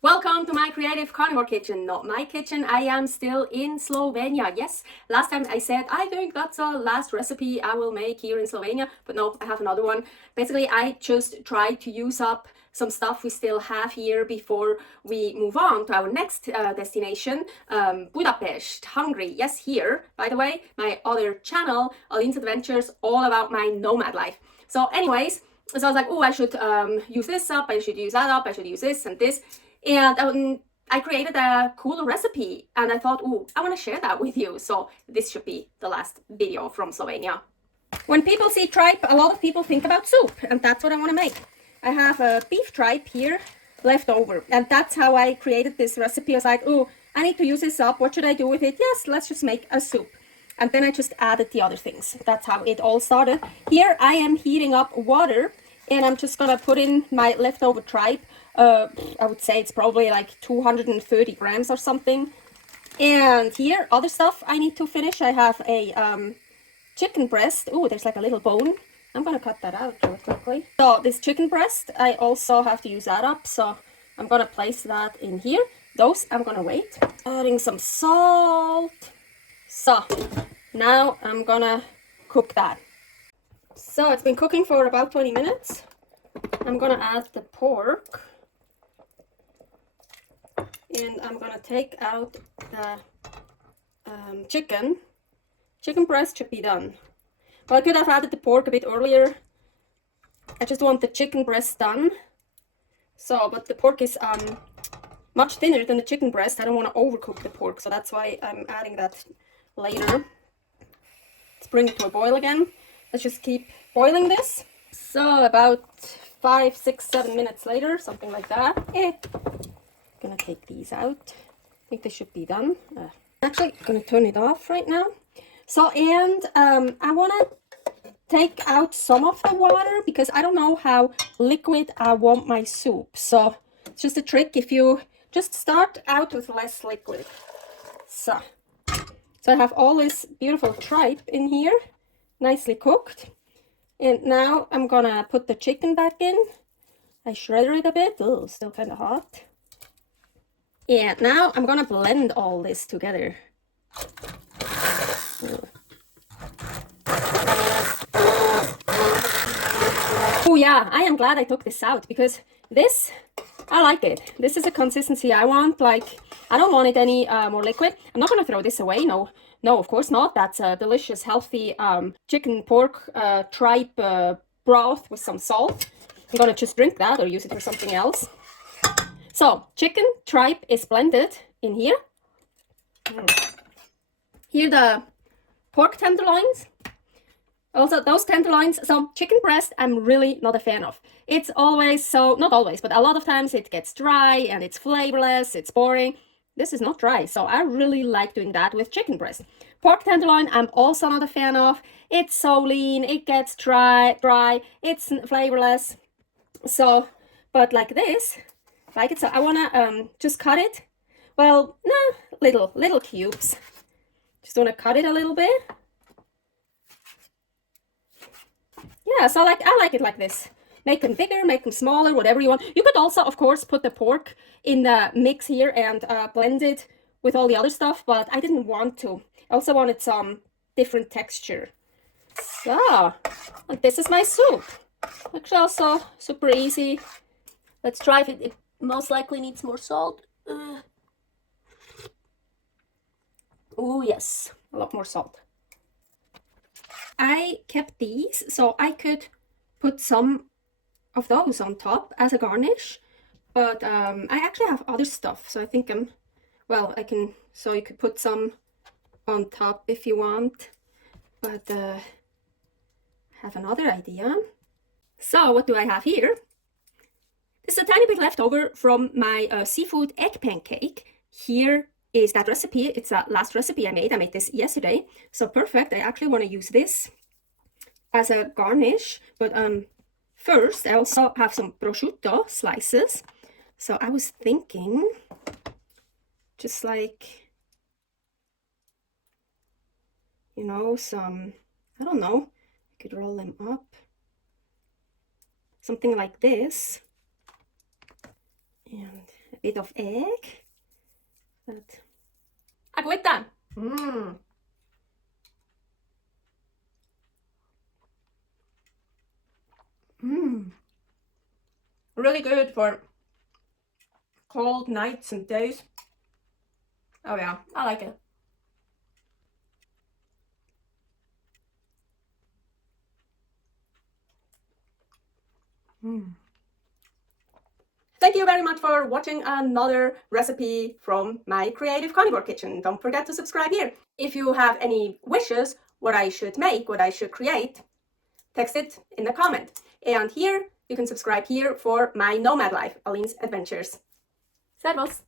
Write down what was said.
Welcome to my creative carnivore kitchen. Not my kitchen, I am still in Slovenia. Yes, last time I said I think that's the last recipe I will make here in Slovenia, but no, I have another one. Basically, I just try to use up some stuff we still have here before we move on to our next destination, Budapest, Hungary. Yes, here, by the way, my other channel, Aline's Adventures, all about my nomad life. So anyways, so I was like, oh, I should use this up, I should use that up, I should use this and this. And I created a cool recipe and I thought, oh, I want to share that with you. So this should be the last video from Slovenia. When people see tripe, a lot of people think about soup, and that's what I want to make. I have a beef tripe here left over, and that's how I created this recipe. I was like, oh, I need to use this up. What should I do with it? Yes, let's just make a soup. And then I just added the other things. That's how it all started. Here I am heating up water, and I'm just gonna put in my leftover tripe. I would say it's probably like 230 grams or something. And here, other stuff I need to finish. I have a chicken breast. Oh, there's like a little bone. I'm gonna cut that out really quickly. So this chicken breast, I also have to use that up. So I'm gonna place that in here. Those I'm gonna wait. Adding some salt. So now I'm gonna cook that. So it's been cooking for about 20 minutes. I'm gonna add the pork. And I'm gonna take out the chicken. Chicken breast should be done. Well, I could have added the pork a bit earlier. I just want the chicken breast done. So, but the pork is much thinner than the chicken breast. I don't want to overcook the pork, so that's why I'm adding that later. Let's bring it to a boil again. Let's just keep boiling this. So about 5, 6, 7 minutes later, something like that. Gonna take these out. I think they should be done. Actually, gonna turn it off right now. So, and I wanna take out some of the water because I don't know how liquid I want my soup. So it's just a trick if you just start out with less liquid. So I have all this beautiful tripe in here, nicely cooked. And now I'm gonna put the chicken back in. I shredded it a bit. Oh, still kind of hot. And now I'm gonna blend all this together. Oh yeah, I am glad I took this out because this, I like it. This is a consistency I want. Like, I don't want it any more liquid. I'm not gonna throw this away. No, of course not. That's a delicious, healthy chicken pork tripe broth with some salt. I'm gonna just drink that or use it for something else. So, chicken tripe is blended in here. Here the pork tenderloins. Also, those tenderloins. So, chicken breast, I'm really not a fan of. It's always so, not always, but a lot of times it gets dry and it's flavorless, it's boring. This is not dry, so I really like doing that with chicken breast. Pork tenderloin, I'm also not a fan of. It's so lean, it gets dry, it's flavorless. So, but like this, like it, so I wanna just cut it. Well, no, little cubes. Just wanna cut it a little bit. Yeah, so I like it like this. Make them bigger, make them smaller, whatever you want. You could also, of course, put the pork in the mix here and blend it with all the other stuff, but I didn't want to. I also wanted some different texture. So, and this is my soup. Actually, also super easy. Let's try if it most likely needs more salt. Oh yes, a lot more salt. I kept these so I could put some of those on top as a garnish, but I actually have other stuff, so I think well, I can, so you could put some on top if you want, but I have another idea. So what do I have here? This is a tiny bit left over from my seafood egg pancake. Here is that recipe. It's the last recipe I made. I made this yesterday, so perfect. I actually want to use this as a garnish, but first I also have some prosciutto slices. So I was thinking, just like, you know, some, I don't know, I could roll them up, something like this. And a bit of egg. But a gute. Mmm. Mmm. Really good for cold nights and days. Oh yeah, I like it. Mm. Thank you very much for watching another recipe from my creative carnivore kitchen. Don't forget to subscribe here. If you have any wishes, what I should make, what I should create, text it in the comment. And here, you can subscribe here for my nomad life, Aline's Adventures. Servus!